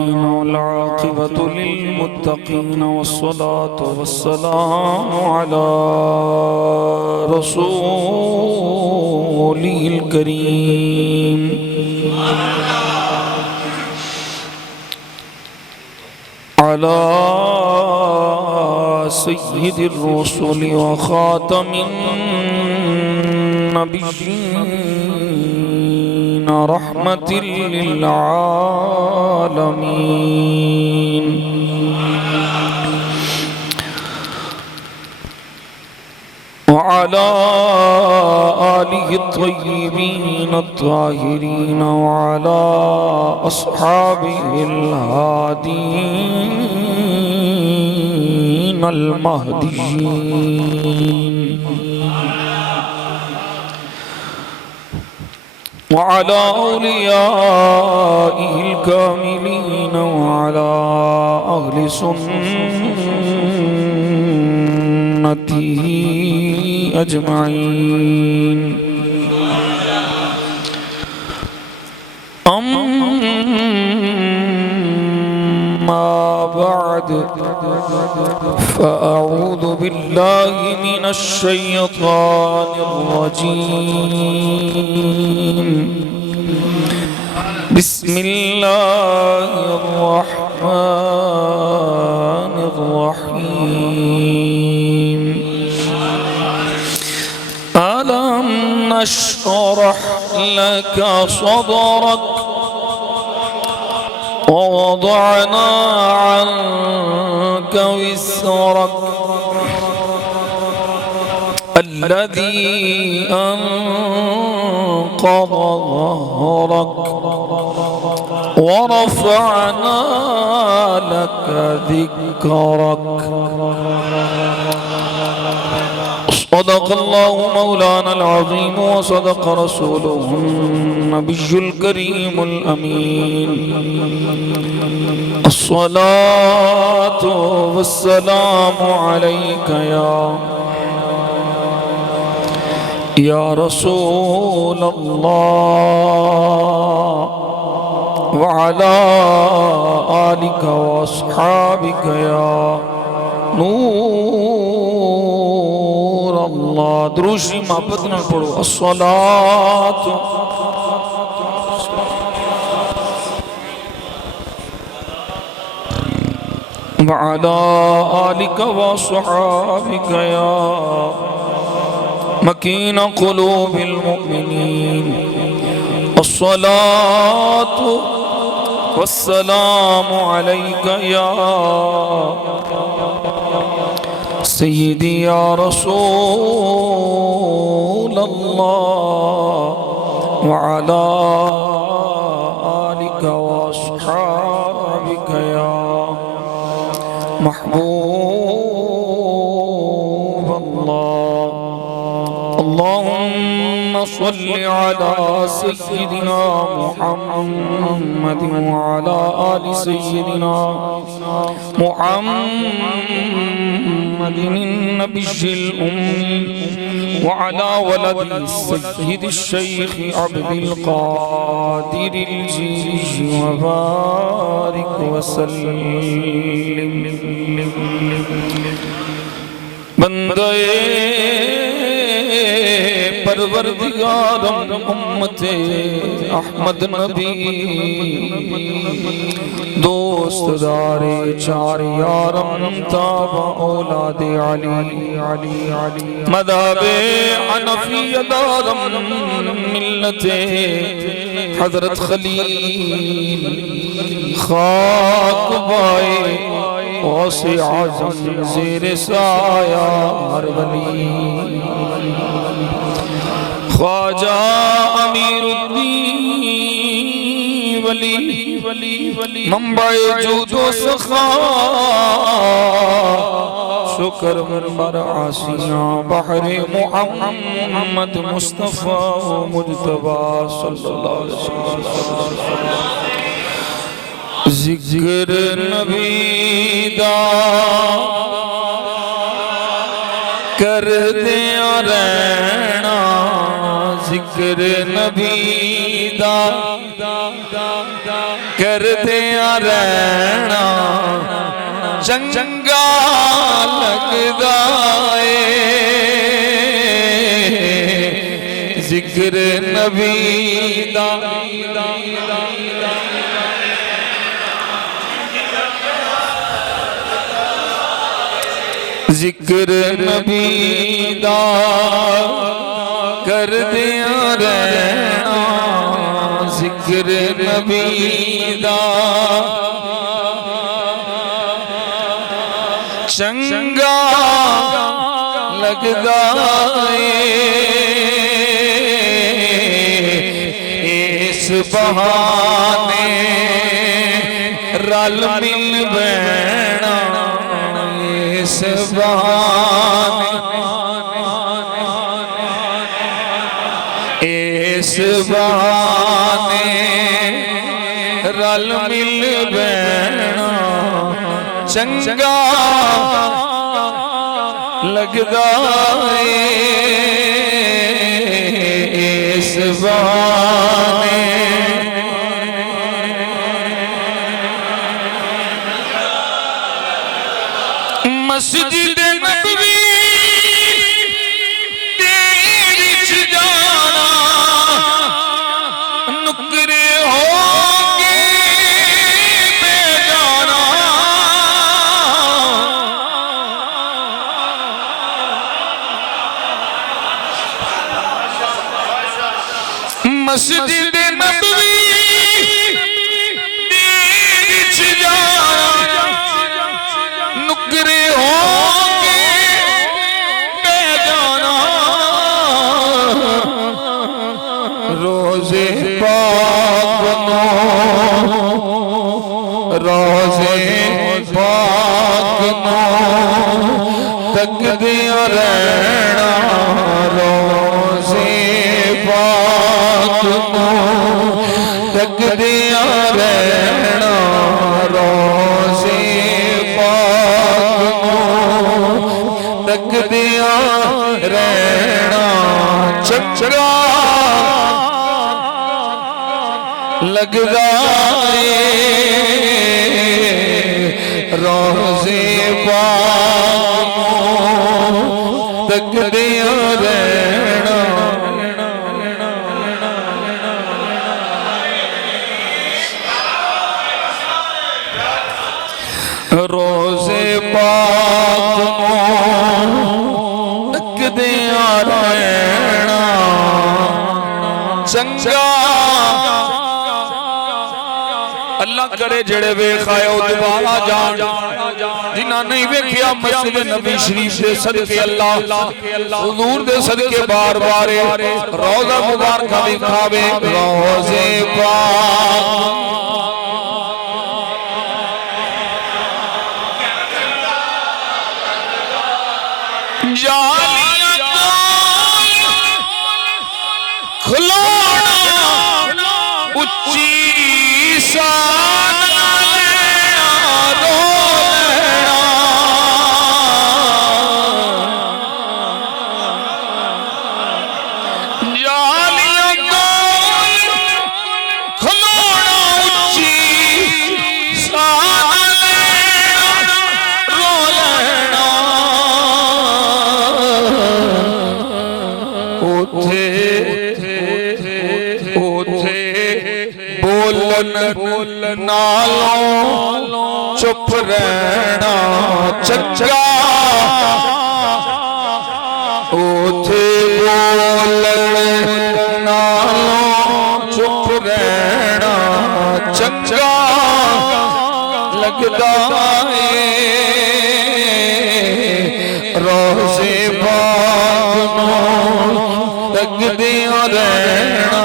والعاقبة للمتقين والصلاة والسلام على رسوله الكريم على سيد الرسل وخاتم النبيين رحمة للعالمين وعلى آله الطيبين الطاهرين وعلى أصحابه الهادين المهديين وعلى أوليائه الكاملين وعلى أهل سنته أجمعين أما بعد فأعوذ بالله من الشيطان الرجيم بسم الله الرحمن الرحيم ألم نشرح لك صدرك ووضعنا عنك وزرك الذي أنقض ظهرك ورفعنا لك ذكرك صدق الله مولانا العظيم وصدق رسوله النبي الكريم الأمين الصلاة والسلام عليك يا رسول الله وعلى آلك وأصحابك يا نور اللہ دروشی محبت نہ پڑھو الصلاة وعلى آلك وصحابك يا مكين قلوب المؤمنين الصلاة والسلام عليك يا سيدي يا رسول الله وعلى آلك وأصحابك يا محبوب الله اللهم صل على سيدنا محمد وعلى آل سيدنا محمد النبي الأمي وعلى ولد السيد الشيخ عبد القادر الجيلي وبارك وسلم بندے پروردگارم امت احمد نبی دوست دار چار یارم تابع اولاد علی مذہب حنفی دارم ملت حضرت خلیل خاک بائے غوث اعظم زیر سایہ ہر ولی خواجہ امیر الدین ولی منبع جود و سخا شکر بر عاصیاں بحر محمد مصطفیٰ مجتبیٰ صلی اللہ علیہ وسلم ذکر نبی دا کر دیا رہنا ذکر نبی دا کر دیا رہنا چنگا لگدا ہے ذکر نبی دا ذکر نبی دا کر دیا رہنا ذکر نبی دا چنگا لگدا ہے اس بہانے رل مل بہنا اس بہانے اس بہانے رل مل بہنا چنگا لگدا ہے اس بہانے مسجد نبوی تیری وچ جانا نکرے ہو کے بے جانا مسجد نبوی تیری وچ جانا نکرے ہو کے بے جانا روزے پاک نو روزے پاک نو تک دیا رہنا روزے پاک نو تک دیا رہنا روزے تک دیا رہنا چنگا لگدا ہے روزے پاک تک دیا رہنا روزے پاک تک دیا رہنا چنگا اللہ کرے جڑے ویکھ آئے او دوبارہ جان جنہاں نہیں ویکھیا مسجد نبی شریف دے صدقے اللہ حضور دے صدقے بار بار روزہ مبارکہ ویکھاوے روزے پاک جالیاں کھلونا اچھی شان لینا رو لینا جالیاں کھلونا اچھی شان لینا رو لینا بولن نالوں چپ رہنا چنگا اوتھے بولن نالوں چپ رہنا چنگا لگدا ہے روزے پاک نو تک دیا رہنا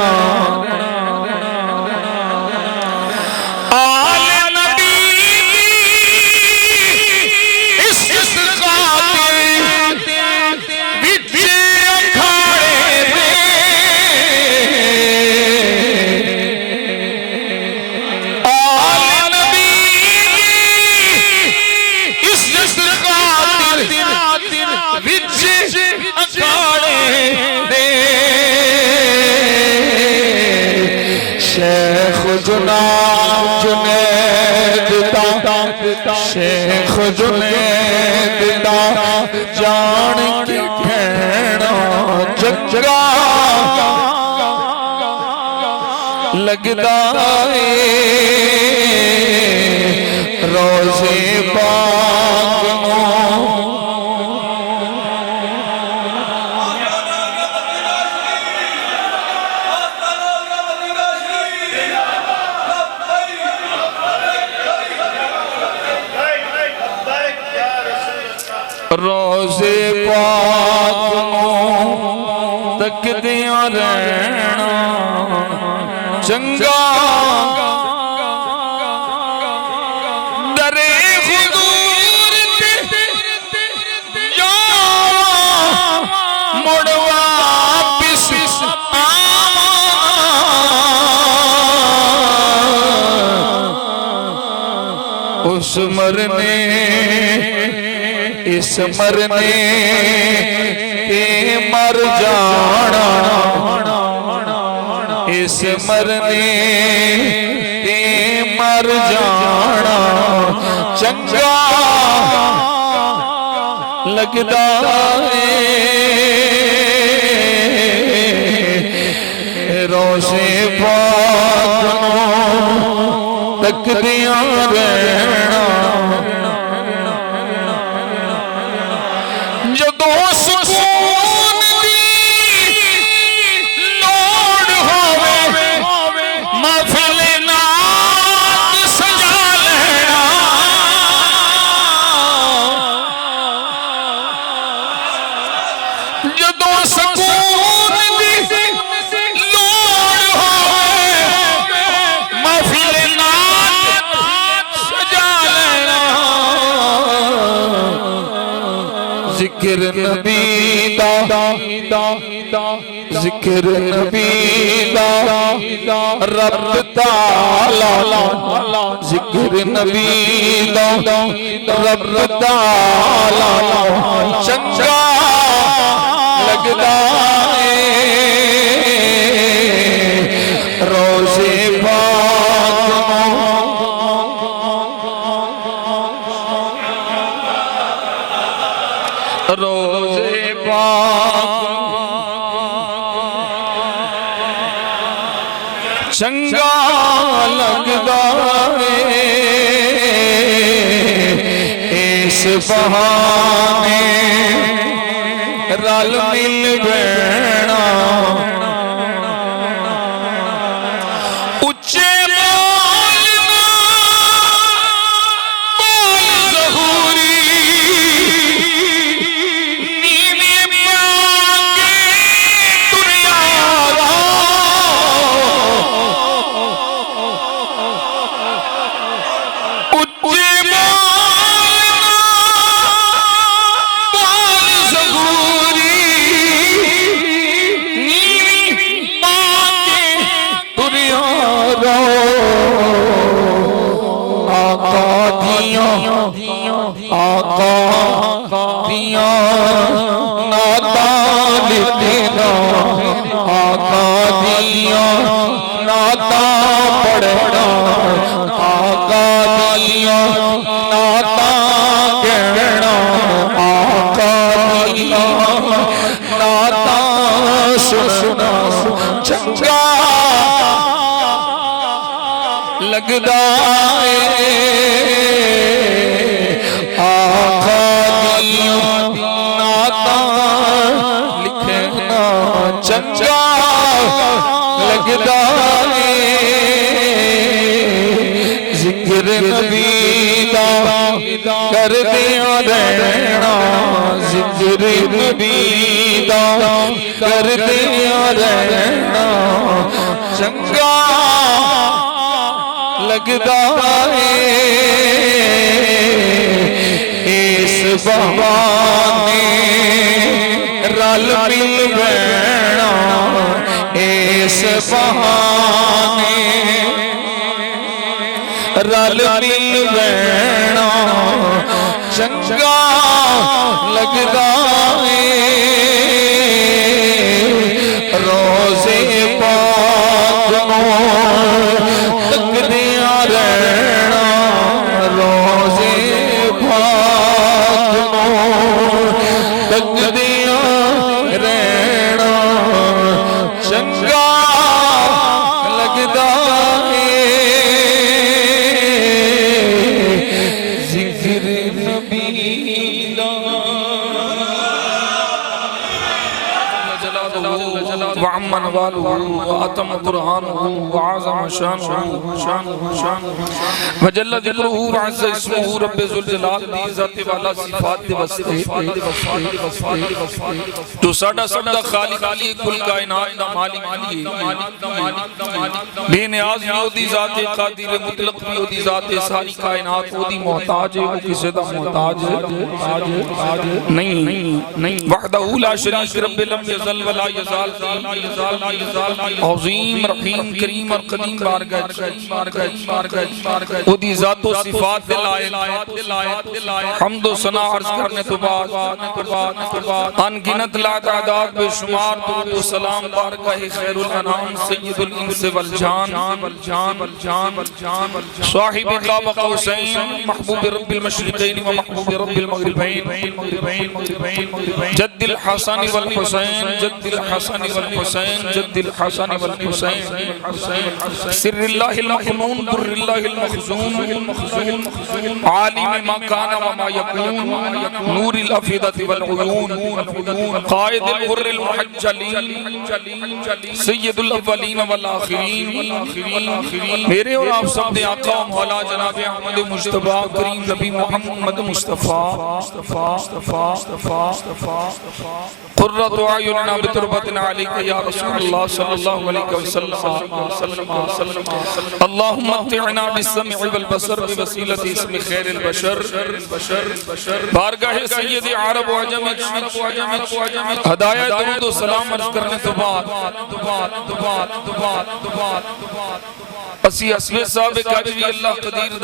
اس شیخ جنید دا جان کے کہنا چنگا لگدا ہے روزے پاک روزے پاک تکدیاں رہنا چنگا درے حضور یا مڑ واپس اس مرنے اس مرنے کے مر جانا اس مرنے کے مر جانا چنگا لگدا ہے روزے پاک تکدیاں رہنا ذکر نبی دا ذکر نبی دا رب تعالی ذکر نبی دا رب تعالی چنگا لگدا ہے روزے روزے پاک چنگا لگدا ہے اس بہانے رل مل بہنا اچھے آقا دیاں نادان دینا آقا دیاں نادان پڑھنا آقا دیاں نادان کہنا آقا دیاں نادان سننا چنگا لگدا ہے چنگا لگدا ہے ذکر نبی دا کردیاں رہنا ذکر نبی دا کردیاں رہنا چنگا لگدا ہے اس بہانے رل مل بہنا اس بہانے رل مل بہنا چنگا لگدا ہے روزے پاک تکدیاں رہنا روزے منواله وأتم برهانه وعظم شانه وجل ذكره وعز اسمه رب ذو الجلال دی ذات والا صفات دے واسطے جو ساڈا سب دا خالق علی کل کائنات دا مالک علی بے نیاز بھی دی ذات قادر مطلق بھی دی ذات ساری کائنات دی محتاج ہے کسی دا محتاج نہیں وحدہ لا شریک رب لم یزل ولا یزال عظیم رحیم کریم اور قدیم بارگاہ او دی ذات و صفات دلائل حمد و ثنا عرض کرنے تو بعد ان گنت لا تعداد بے شمار درود و سلام بارگاہ خیر الانام سید الانس والجان صاحب قاب قوسین محبوب رب المشرقین و محبوب رب المغربین جد الحسن والحسین جد الحسن والحسین جد الحسن والحسین سر اللہ المخنون در اللہ المخزون عالم ما کان وما یکون نور الافیدت والعیون قائد الغر المحجلین سید الاولین والآخرین میرے اور آپ سب دے آقا و مولا جناب احمد مجتبی کریم نبی محمد مصطفیٰ قرۃ اعیننا بتربت علیک یا رسول اللہ صلی اللہ علیہ وسلم اللہم متعنا بالسمع والبصر بوسیلۃ اسم خیر البشر بارگاہ سید عرب و عجم ہدایت درود و سلام عرض کرنے تو بعد اسی اصلی صاحب کاجوی اللہ قدیر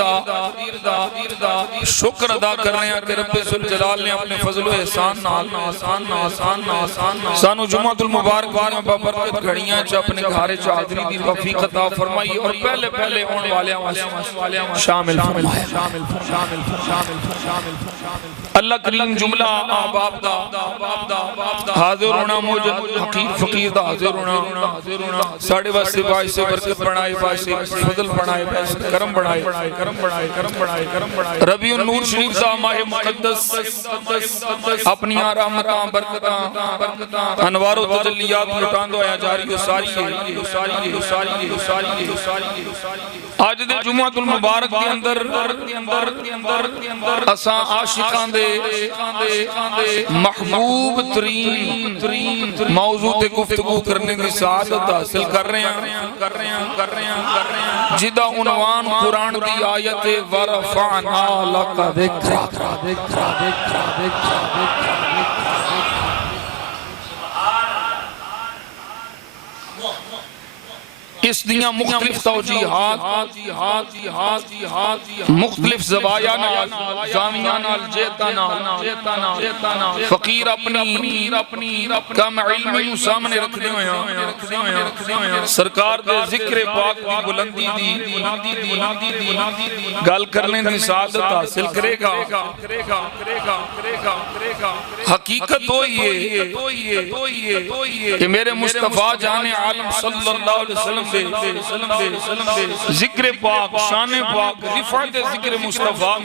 دا شکر ادا کر رہے ہیں کہ رب ذوالجلال نے اپنے فضل و احسان سانو جمعۃ المبارک میں بابرکت گھڑیاں چا اپنے گھارے چادری دی توفیق عطا فرمائی اور پہلے اون والے شامل فرمائے اللہ کریم جملہ آباب دا حاضر ہونا موجود حقیر فقیر دا حاضر ہونا ساڑھے واسطے باعث سے برکت بڑھائے باعث سے فضل بڑھائے کرم بڑھائے ربیع النور شریف دا ماہ مقدس اپنی رحمتاں برکتاں انوار و تجلیات لٹان دو آیا جاری و ساری آج دے جمعۃ المبارک کے اندر اساں عاشقان دے محبوب ترین موضوع تے گفتگو کرنے کی سعادت حاصل کر رہے ہیں جدا عنوان قرآن دی آیت ورفعنا لک ذکرک اس دیاں مختلف توجیحات مختلف زوایا نال زاویہ نال جہتاں نال فقیر اپنی کم علم نو سامنے رکھدے ہوئے سرکار دے ذکر پاک دی بلندی دی گل کرنے دی سعادت حاصل کرے گا حقیقت ہوئی ہے کہ میرے مصطفیٰ جان عالم صلی اللہ علیہ وسلم ذکر پاک شان پاک رفعت ذکر مصطفیٰ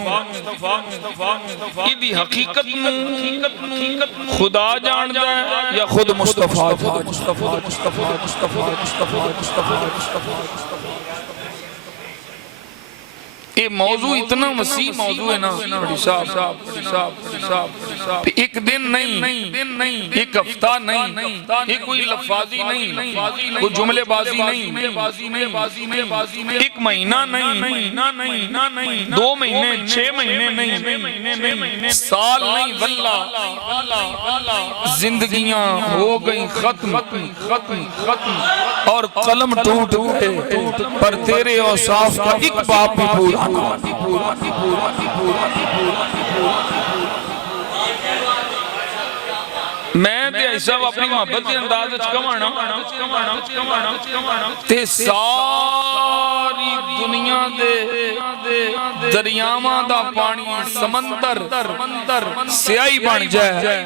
یہ حقیقت خدا جان جائے یا خود مصطفیٰ یہ موضوع اتنا وسیع موضوع ہے نا ایک دن نہیں ایک ہفتہ نہیں یہ کوئی لفاظی نہیں کوئی جملے بازی نہیں ایک مہینہ نہیں 2 مہینے 6 مہینے نہیں سال نہیں واللہ زندگیاں ہو گئی ختم اور قلم ٹوٹ گئے پر تیرے اوصاف کا ایک باب بھی پورا میں تے ایسا اپنی محبت کے انداز کمانا تے ساری دنیا دے دریاواں دا پانی سمندر سیاہی بن جائے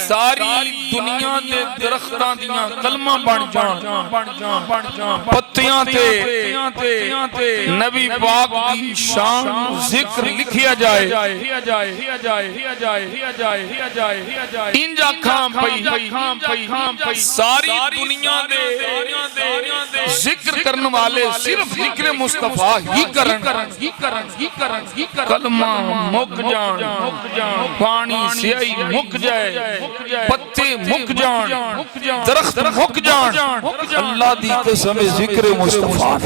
ساری دنیا دے درختاں دیاں کلمہ بن جان پتیاں تے نبی پاک دی شان ذکر لکھیا جائے انجا کھاں پئی ساری دنیا دے ذکر کرنے والے صرف ذکر مصطفیٰ ہی کرن کلمہ مک جان پانی سیائی مک جائے پتے مک جان درخت مک جان اللہ دی قسم ذکر مصطفیٰ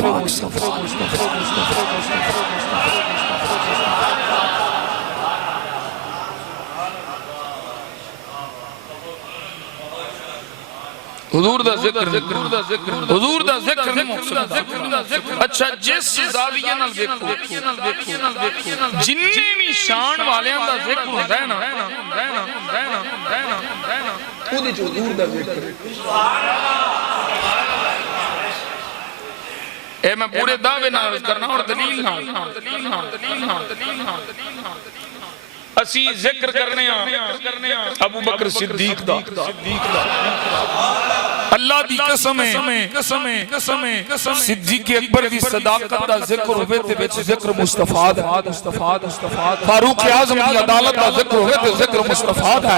حضور دا ذکر حضور دا ذکر نہیں مقصد اچھا جس زاویہ نال دیکھو جنی بھی شان والیاں دا ذکر ہوتا ہے نا وہ دے جو حضور دا ذکر اے میں پورے دعوے نہ کرنا اور دلیل نہ اسی ذکر کرنے ابو بکر صدیق دا اللہ دی قسم صدیق اکبر دی صداقت دا ذکر ہوئے تے وچ ذکر مصطفیٰ دا فاروق اعظم دی عدالت دا ذکر ہوئے تے ذکر مصطفیٰ دا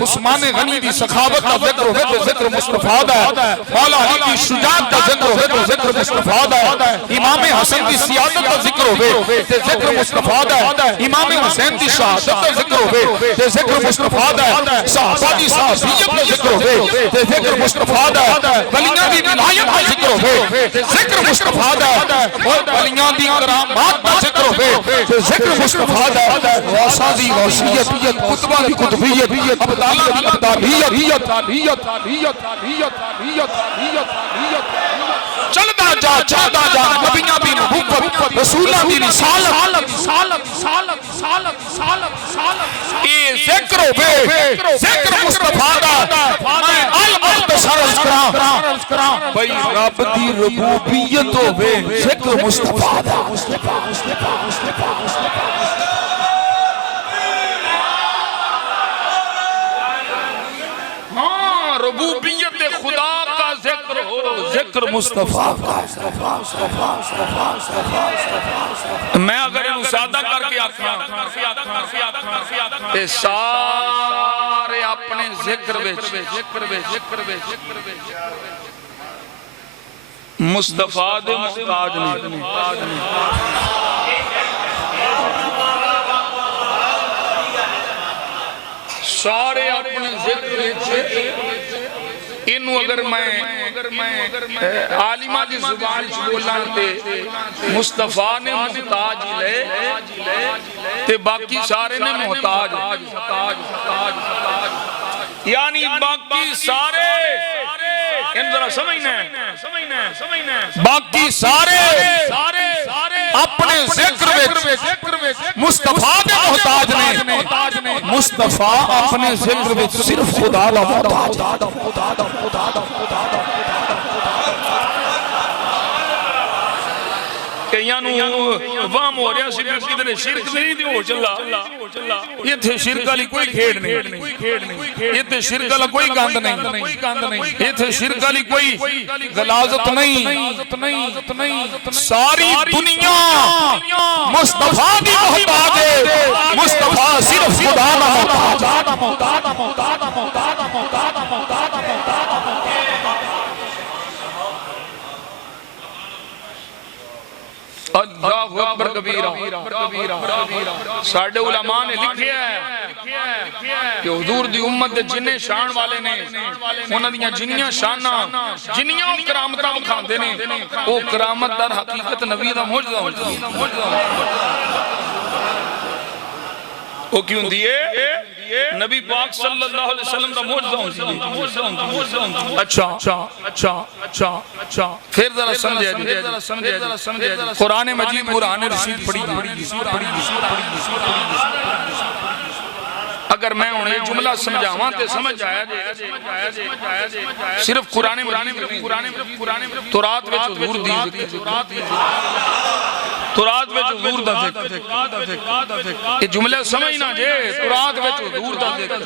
عثمان غنی دی سخاوت دا ذکر ہوئے تے ذکر مصطفیٰ دا مولا علی دی شجاعت دا ذکر ہوئے تے ذکر مصطفیٰ دا امام حسن دی سیادت دا ذکر ہوئے تے ذکر مصطفیٰ دا امام حسین دی شہادت دا ذکر ہوئے تے ذکر مصطفیٰ دا صحابہ دی صحابیت دا ذکر ہوئے تے ذکر مصطفیٰ دا ولیاں دی ولایت دا ذکر ہوئے تے ذکر مصطفیٰ دا ولیاں دی کرامات دا ذکر ہوئے تے ذکر مصطفیٰ دا غوثاں دی غوثیت قطبہ دی قطبیت ابدالاں دی ابدالیت چلدا جا نبیاں دی نبوت رسولاں دی رسالت اے ذکر ہوئے ذکر مصطفیٰ دا میں المختصر عرض کراں بھئی رب دی ربوبیت ہوئے ذکر مصطفیٰ دا ربوبیت خدا کا ذکر ہو ذکر مصطفیٰ کا میں اگر انہوں سادہ کر کے آکھاں تے سارے اپنے ذکر مصطفیٰ دے محتاج نہیں سارے اپنے ذکر انہوں اگر میں عالمہ دی زبان بولان تے مصطفیٰ نے محتاج لے تے باقی سارے نے محتاج یعنی باقی سارے باقی سارے اپنے ذکر مصطفیٰ دے محتاج نے مصطفیٰ اپنے ذکر صرف خدا دا محتاج وہاں ہو رہا سی کدھر شرک نہیں دی ہو چلا یہ تھے شرک والی کوئی کھیڑ نہیں یہ تھے شرک والا کوئی گاند نہیں یہ تھے شرک والی کوئی غلاظت نہیں ساری دنیا مصطفیٰ دی محتاج ہے مصطفیٰ صرف خدا دا محتاج اللہ اکبر کبیرہ ساڑھے علماء نے لکھیا ہے کہ حضور دی امت دے جنہیں شان والے نے انہاں دیاں جنیاں شاناں جنیاں کرامتاں بکھاندے نے وہ کرامت در حقیقت نبی دا معجزہ ہوندی وہ کیوں دیئے نبی پاک صلی اللہ علیہ وسلم دا معجزہ ہوندی اچھا پھر ذرا سمجھے قرآن مجید قرآن رشید پڑھی اگر میں انہیں جملہ سمجھاواں تے سمجھ آیا صرف قرآن مجید تورات وچ حضور دی تورات وچ حضور دا ذکر یہ جملہ سمجھنا جے تورات وچ حضور دا ذکر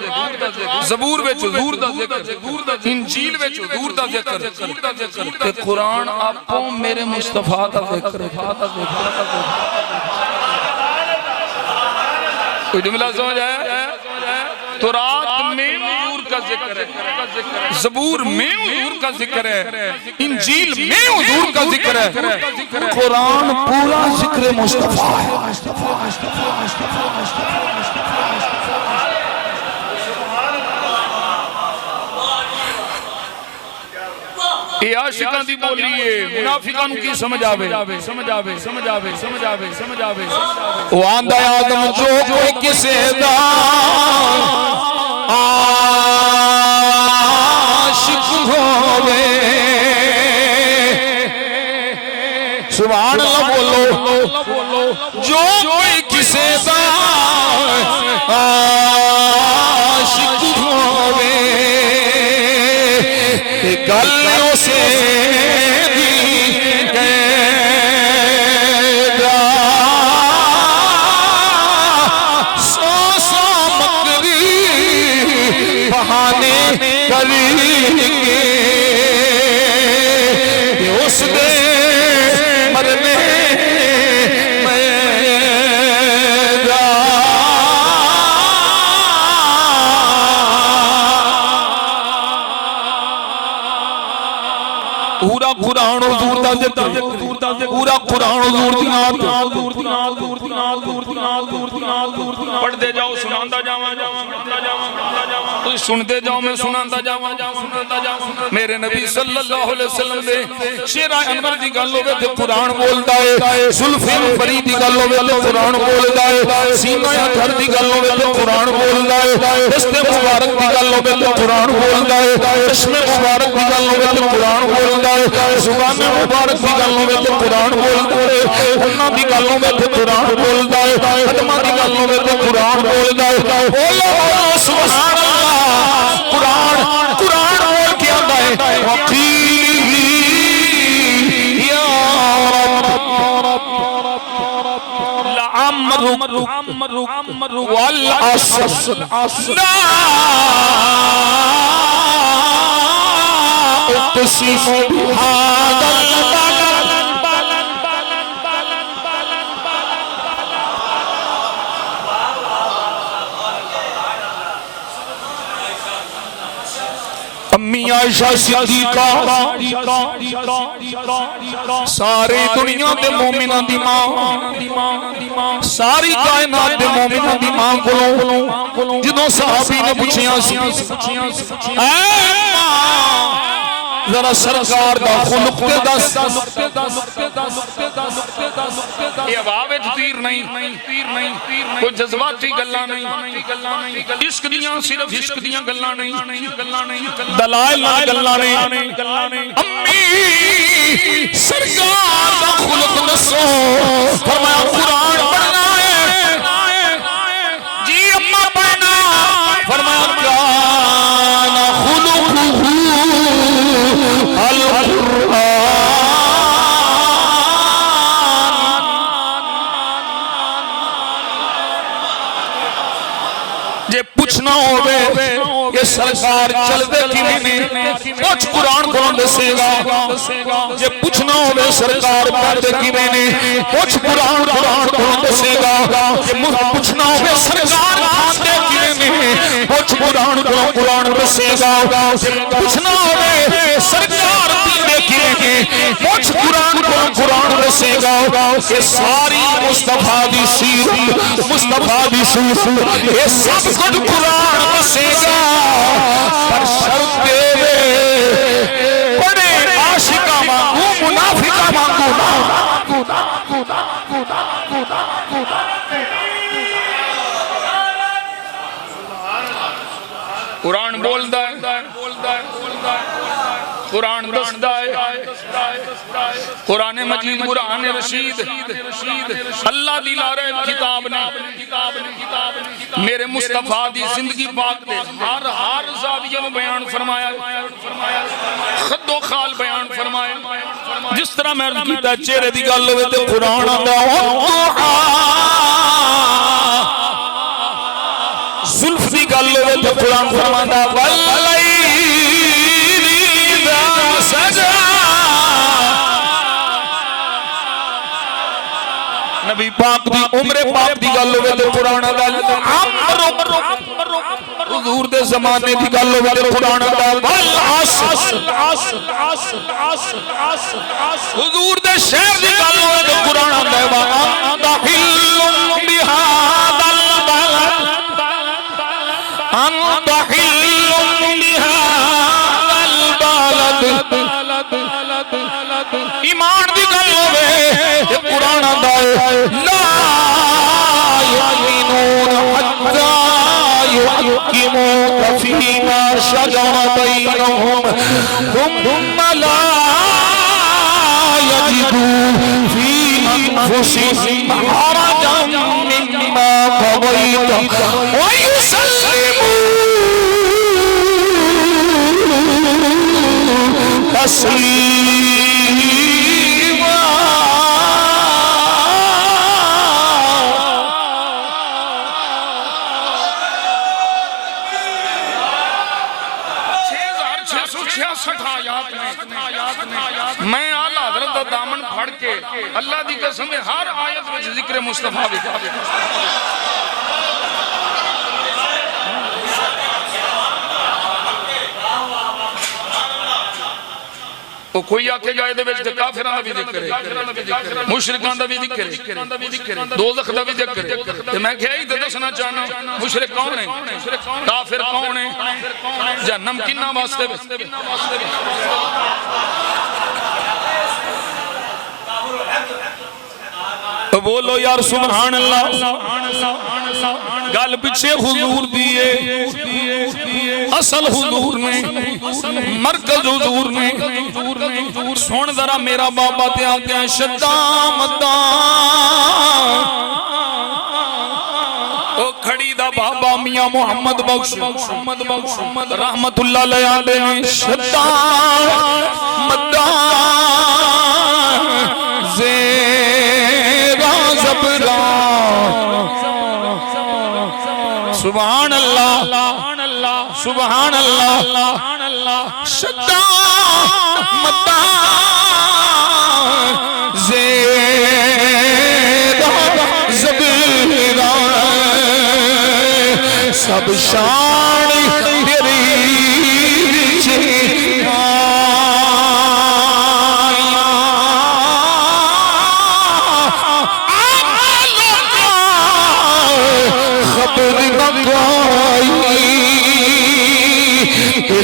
زبور وچ حضور دا ذکر انجیل وچ حضور دا ذکر تے قرآن آپوں میرے مصطفیٰ دا ذکر کوئی جملہ سمجھ آیا تورات میں حضور کا ذکر ہے، زبور میں حضور کا ذکر ہے، انجیل میں حضور کا ذکر ہے، قرآن پورا ذکر مصطفیٰ ہے۔ یہ عاشقان دی بولی ہے، منافقان کی سمجھ آوے، سمجھ آوے، سمجھ آوے، سمجھ آوے، سمجھ آوے۔ واندہ آدم جو کوئی کسے دا عاشق ہوئے، سبحان اللہ بولو، جو کوئی کسے دا عاشق ہوئے، گلوں سے دی گیدہ سو سو مکری بہانے کری کے اس دے مرنے پورا قرآن حضور دا ذکر، پورا قرآن حضور دی آت، پڑھ دے جاؤ سناندہ جاواں، سن دے جاؤ میں سناندہ جاواں، میرے نبی صلی اللہ علیہ وسلم دے شیرہ انور دی گل ہوئے تے قرآن بولدا ہے، زلف فرید دی گل ہوئے تے قرآن بولدا ہے، سینہ اطہر دی گل ہوئے تے قرآن بولدا ہے، دست مبارک دی گل ہوئے تے قرآن بولدا ہے، چشم مبارک دی گل ہوئے تے قرآن بولدا ہے، زبان مبارک دی گلوں میں تو قرآن بولدا ہے، انہاں دی گلوں میں تو قرآن بولدا ہے، قدماں دی گلوں میں تو قرآن بولدا ہے۔ بولو سبحان اللہ، قرآن قرآن بول کے آندا ہے، وقیل یا رب لعمرک والعصر لا اقسم بهذا امی عائشہ صدیقہ ساری دنیا دے مومنان دی ماں، ساری کائنات دے مومنان دی ماں کولوں جدوں صحابی نے پوچھیا سی اے ماں ذرا سرکار دا خلق تے دس، یہ عواوج تیر نہیں، کوئی جذباتی گلاں نہیں، عشق دیاں صرف عشق دیاں گلاں نہیں، دلائل گلاں نہیں۔ امی سرکار دا خلق دسو، فرمایا قرآن پڑھنا ہے، جی اما پڑھنا، فرمایا کان خلقہ جے پوچھنا ہوئے کہ سرکار چل دے کیویں نے پوچھ قرآن کون دسے گا، جے پوچھنا ہوئے سرکار پڑھتے کیویں نے پوچھ قرآن کون دسے گا، جے پوچھنا ہوئے سرکار کھاندے کیویں نے پوچھ قرآن دسے گا، جے پوچھنا ہوئے سرکار پیندے کیویں نے پوچھ قرآن دسے گا۔ یہ ساری مصطفیٰ دی سیرت، مصطفیٰ دی صورت، یہ سب کچھ قرآن دسے گا، پر شرط دے بڑے عاشقہ مانگو منافقہ مانگو نا۔ قرآن بولدا ہے، قرآن دسدا ہے، قرآن مجید قرآن رشید اللہ دی لارے کتاب نے، میرے مصطفیٰ دی زندگی پاک دے ہر زاویہ میں بیان فرمایا، خد و خال بیان فرمایا، جس طرح میں عرض کیتا چہرے دی گل ہوئے تے قرآن آندا زلف دی گل ہوئے تے قرآن فرماندا واللیل اذا سجا، نبی پاک دی عمر پاک دی گل ہوئے تے قرآن آندا حضور دے زمانے دی گل ہوے تے قرآن دا والعصر حضور دے شہر دی گل ہوے تے قرآن دا وانت حل بهذا البلد انت حل بهذا البلد ایمان دی گل ہوے تے قرآن دا لا يؤمنون حتى يحكموك فيما شجر بينهم ثم لا يجدوا في أنفسهم حرجا مما قضيت ويسلموا تسليما. میں اعلی حضرت دا دامن پھڑ کے اللہ دی قسم ہر آیت وچ ذکر مصطفیٰ بھی وہ کوئی آکے جائے دے وچ کافراں دا بھی ذکر ہے مشرکاں دا بھی ذکر ہے دوزخ دا بھی ذکر ہے تے میں کہیا ہی تے دسنا چاہنا مشرک کون ہے کافر کون ہے جہنم کنا واسطے بولو یار سبحان اللہ. گل پیچھے حضور دیئے اصل حضور نے مرکز حضور نے سن ذرا میرا بابا تے آتے ہیں شدامدان او کھڑی دا بابا میاں محمد بخش رحمت اللہ علیہ شدامدان زیرہ زبران سبحان اللہ سبحان اللہ شدامدان زیرہ زبران سب شان تیری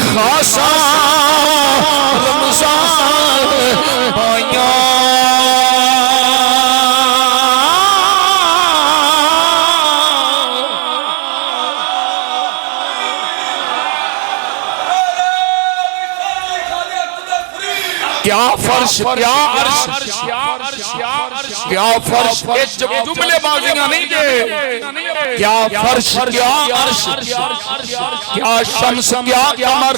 خاصا رمضان آیا کیا فرش کیا عرش کیا فرش جملے بازیاں نہیں دے کیا فرش کیا عرش کیا شمس کیا قمر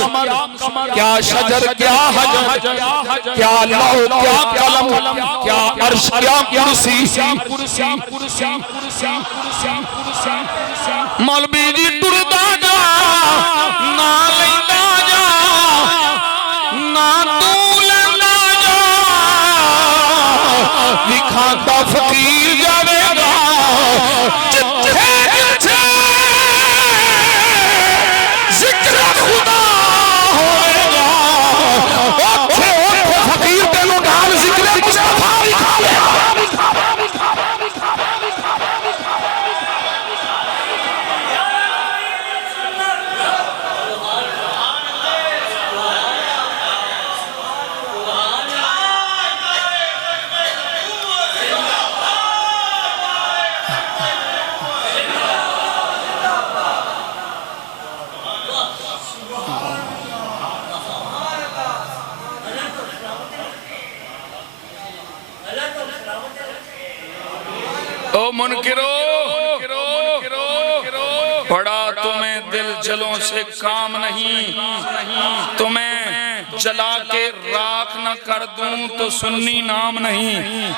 کیا شجر کیا حجر کیا لوح کیا قلم کیا عرش کیا کرسی مولوی جی ٹردا جا نہ لیندا جا نہ تو لیندا جا دکھاتا فقیر جاوے گا او منکرو بڑا تمہیں دل جلوں سے کام نہیں تمہیں جلا کے راکھ نہ کر دوں تو سنی نام نہیں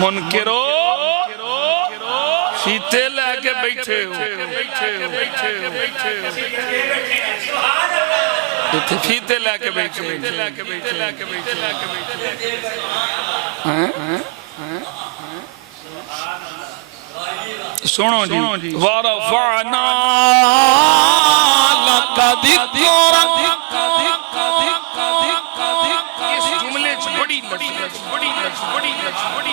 منکرو فیتے لے کے بیٹھے ہو فیتے لے کے بیٹھے سنو جی وَرَفَعْنَا لَكَ ذِكْرَكَ اس جملے بڑی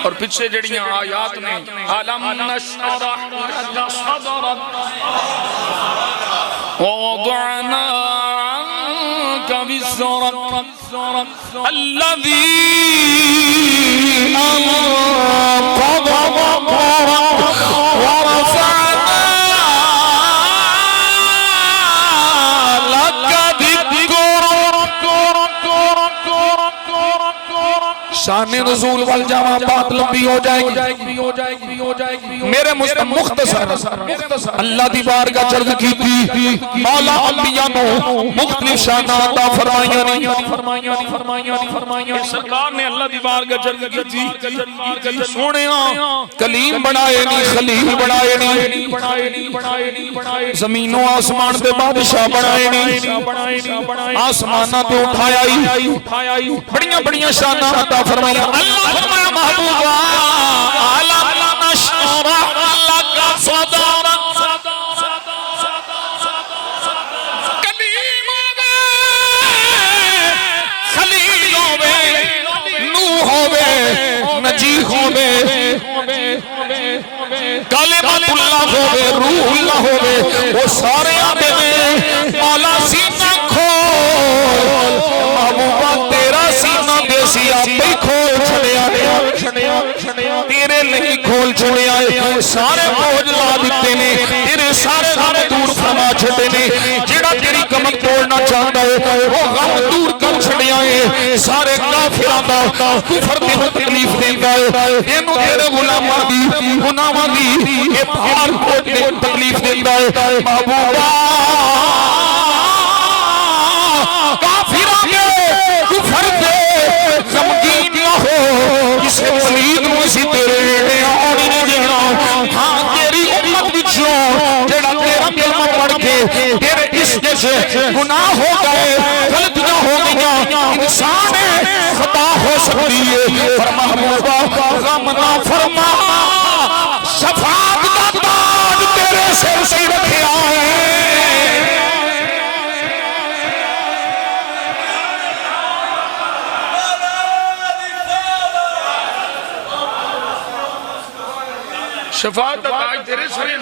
اور پیچھے جڑیاں آیات میں أَلَمْ نَشْرَحْ لَكَ صَدْرَكَ وَوَضَعْنَا عَنْكَ وِزْرَكَ الَّذِي أَنقَضَ ظَهْرَكَ وَرَفَعْنَا لَكَ ذِكْرَكَ شان نزول والجامع بات لمبی ہو جائے گی میرے مختصر اللہ دی بارگاہ چرد کی تھی مولا انبیاء نو مختلف شان عطا فرمائیاں سرکار نے اللہ دی بارگاہ چرد کی تھی سونیاں کلیم بنائے نہیں خلیل بنائے نہیں زمین و آسمان دے بادشاہ بنائے نہیں آسمانہ تے اٹھایا ہی بڑیاں شان عطا فرمایا اللہ فرمایا محبوبہ أَلَمْ نَشْرَحْ لَكَ صَدْرَكَ کلیم ہوے خلیل ہوے نوح ہوے نجی ہوے کلمۃ اللہ ہوے روح اللہ ہوے وہ سارے آدھے میں مولا سینہ کھول محبوبہ تیرا سینہ دیسی آپ ہی کھول تیرے نہیں کھول چھڑے آئے سارے بوجھ لا دیتے نے تیرے سارے غم دور فرما چھڑے نے جڑا تیری کمک توڑنا چاہتا ہے وہ غم دور کر چھڑے آئے سارے کافران دا کفر دے تکلیف دیتا ہے اینو تیرے غلامہ دی گناہاں دی یہ بھار کوٹ دے تکلیف دیتا ہے محبوبہ کافران کے کفر دے غمگین نہ ہو کسے ولید موسی تیرے آنی نہیں دینا ہاں تیری امت بچوں جڑا تیرا کلمہ پڑھ کے تیرے اس جیسے گناہ ہو گئے غلطیاں ہو گئیں انسان خطا ہو سکتی ہے پر محبوبہ غم نہ فرما شفاعت کا تاج تیرے سر سے رکھیا ہے شفاعت تاج تیرے سرے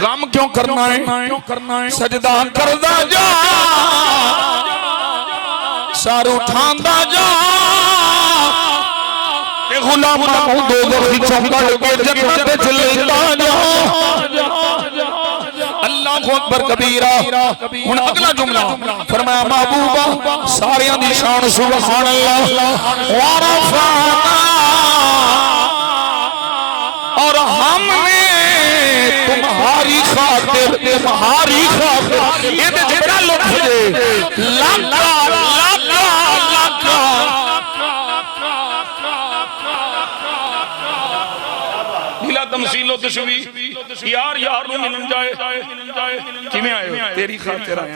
غم کیوں کرنا ہے سجدہ کردہ جا سار اٹھاندہ جا اے غلام نمو دو دخی چونکا لگے جنت جلیتا جا اللہ اکبر کبیرہ ان اگلا جملہ فرمایا محبوبہ ساریاں دی شان سبحان اللہ وَرَفَعْنَا اور ہم نے تمہاری خاطر یہ دے جبرا لطف دے لکا بلا تمثیل و تشویح یار نو ملن جائے کی میں آئے ہو تیری خاطر آئے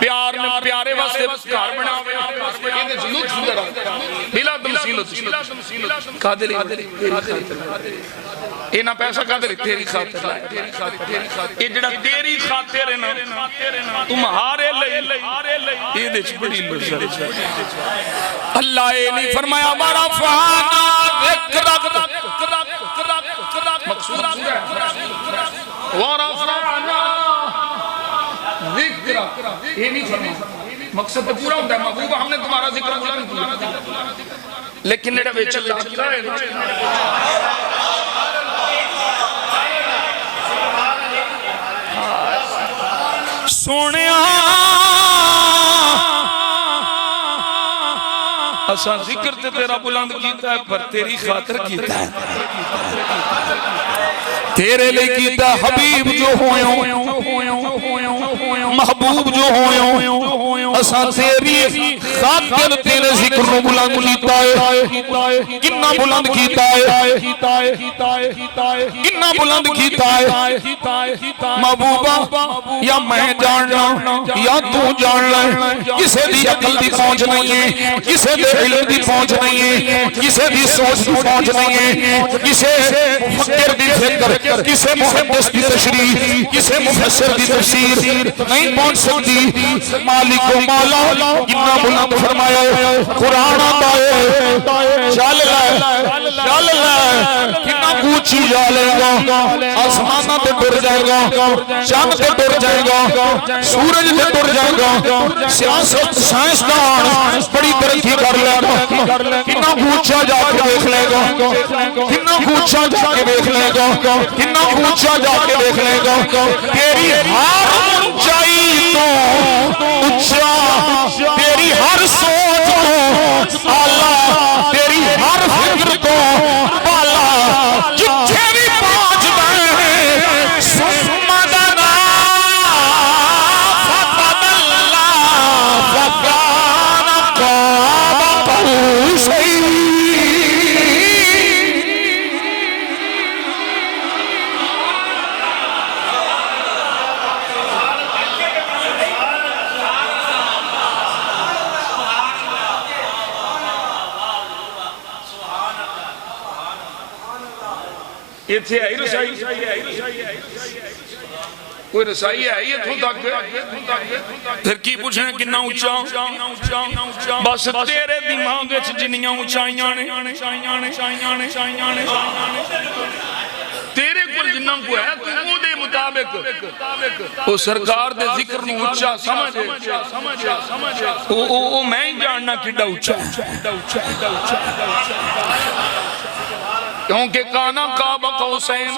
پیار نے پیارے واسطے گھر بنا بلا تمثیل و تشویح قادری یہ نہ پیسہ قادری تیری خاطر یہ جڑا تیری خاطر ہے نا تمہارے لئے یہ دیچ بڑی لذت اللہ اے نہیں فرمایا ہمارا فانا ذکرک مقصود ورفعنا ذکرک یہ نہیں فرمایا مقصد تو پورا ہوتا ہے محبوبہ ہم نے تمہارا ذکر بلند کیا لیکن نیڑا بیچ اللہ کیا ہے سونیا اسا ذکر تے تیرا بلند کیتا ہے پر تیری خاطر کیتا ہے تیرے لئے کیتا حبیب جو ہوئیوں محبوب جو ہوئیوں اسا تیری خاطر تیرے ذکر نو بلند کیتا ہے کنا بلند کیتا ہے کنا بلند کیتا ہے محبوبہ یا میں جا جاننا یا تو جان لے کسے دی عقل دی پہنچ نہیں ہے کسے دے علم دی پہنچ نہیں ہے کسے دی سوچ دی پہنچ نہیں ہے کسے فکر دی فکر کسے محدث دی تشریح کسے مفسر دی تفسیر نہیں پہنچ سکتی مالک و مولا کتنا بلند فرمایا قرآن آتا ہے چل لے کتنا اونچی جا لے گا آسمانہ تے ٹر جائے گا چاند تے ٹر جائے گا سورج تے ٹر جائے گا سیاست سائنسدان بڑی ترقی کر لے گا کتنا اونچا جا کے دیکھ لے گا کتنا اونچا جا کے دیکھ لے گا کتنا اونچا جا کے دیکھ لے گا تیری ہر اونچائی تو اونچا تیری ہر سوچ تو اعلیٰ تیری ہر فکر تو بالا جتھے بھی پہنچ گئے سمدنا فتدلہ فکان قاب قوسین اتھے ہے رسائی کوئی رسائی ہے یہ تھو تک پھر کی پوچھنے کنا اونچا بس تیرے دماغ جنیاں اونچائیاں نے تیرے کل جنہاں کو ہے تو وہ دے مطابق وہ سرکار دے ذکر نو اونچا سمجھے وہ میں ہی جاننا کڈا اونچا کیونکہ کانا قاب قوسین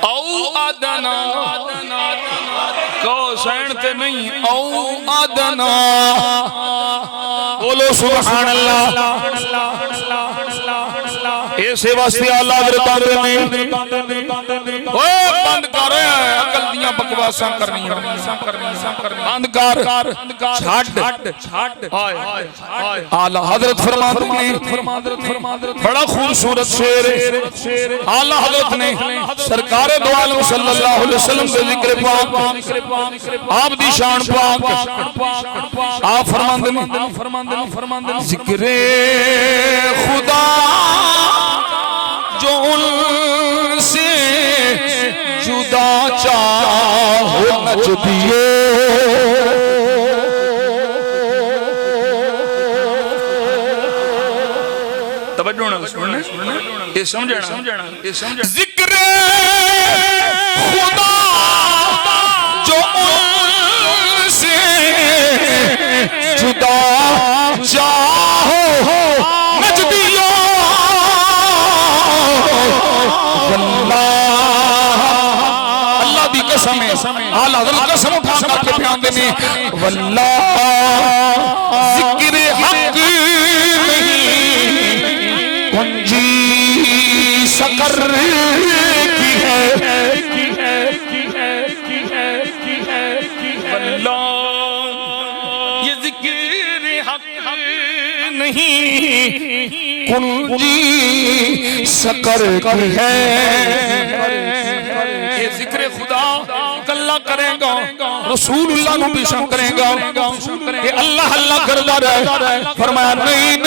او ادنا قوسین تے نہیں او ادنا بولو سبحان اللہ ایسے واسطے اللہ حضرت آدھے بند کر رہے ہیں عقل دیاں بکواساں کرنی بند کر چھاڑ اعلیٰ حضرت فرماتے بڑا خوبصورت شعر اعلیٰ حضرت نے سرکار دو عالم صلی اللہ علیہ وسلم کے ذکر پاک آپ دی شان پاک آپ فرماندے ذکر خدا جو ان سے جدا چاہو نجدیے توجہ نہ سننا یہ سمجھنا ذکر خدا جو ان سے جدا چاہو نجدیے اللہ دی قسم ہے اعلیٰ حضرت قسم اٹھا کر کے بیان دینے واللہ ذکر حق نہیں کنجی سکر کی ہے واللہ یہ ذکر حق نہیں کنجی سکر کی ہے یہ ذکر خدا کلہ کرے گا رسول اللہ نو پیشن کرے گا کہ اللہ اللہ کردہ رہے فرمایا نہیں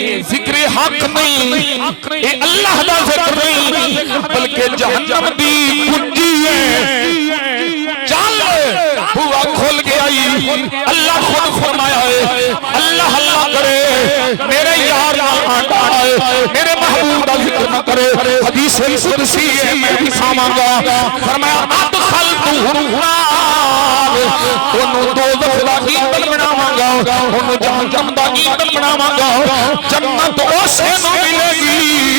یہ ذکر حق نہیں یہ اللہ دا ذکر نہیں بلکہ جہنم دی کنجی ہے چل ہوا کھول کے آئی اللہ خود فرمایا ہے اللہ اللہ کرے میرے یار آٹا ہے میرے محبوب کا ذکر نہ کرے حدیث قدسی ہے میں بھی سامان گا فرمایا ادخلتہ النار انہوں دوزخ دا ایندھن بناواں گا انہوں جہنم دا ایندھن بناواں گا جنت اسے نہ ملے گی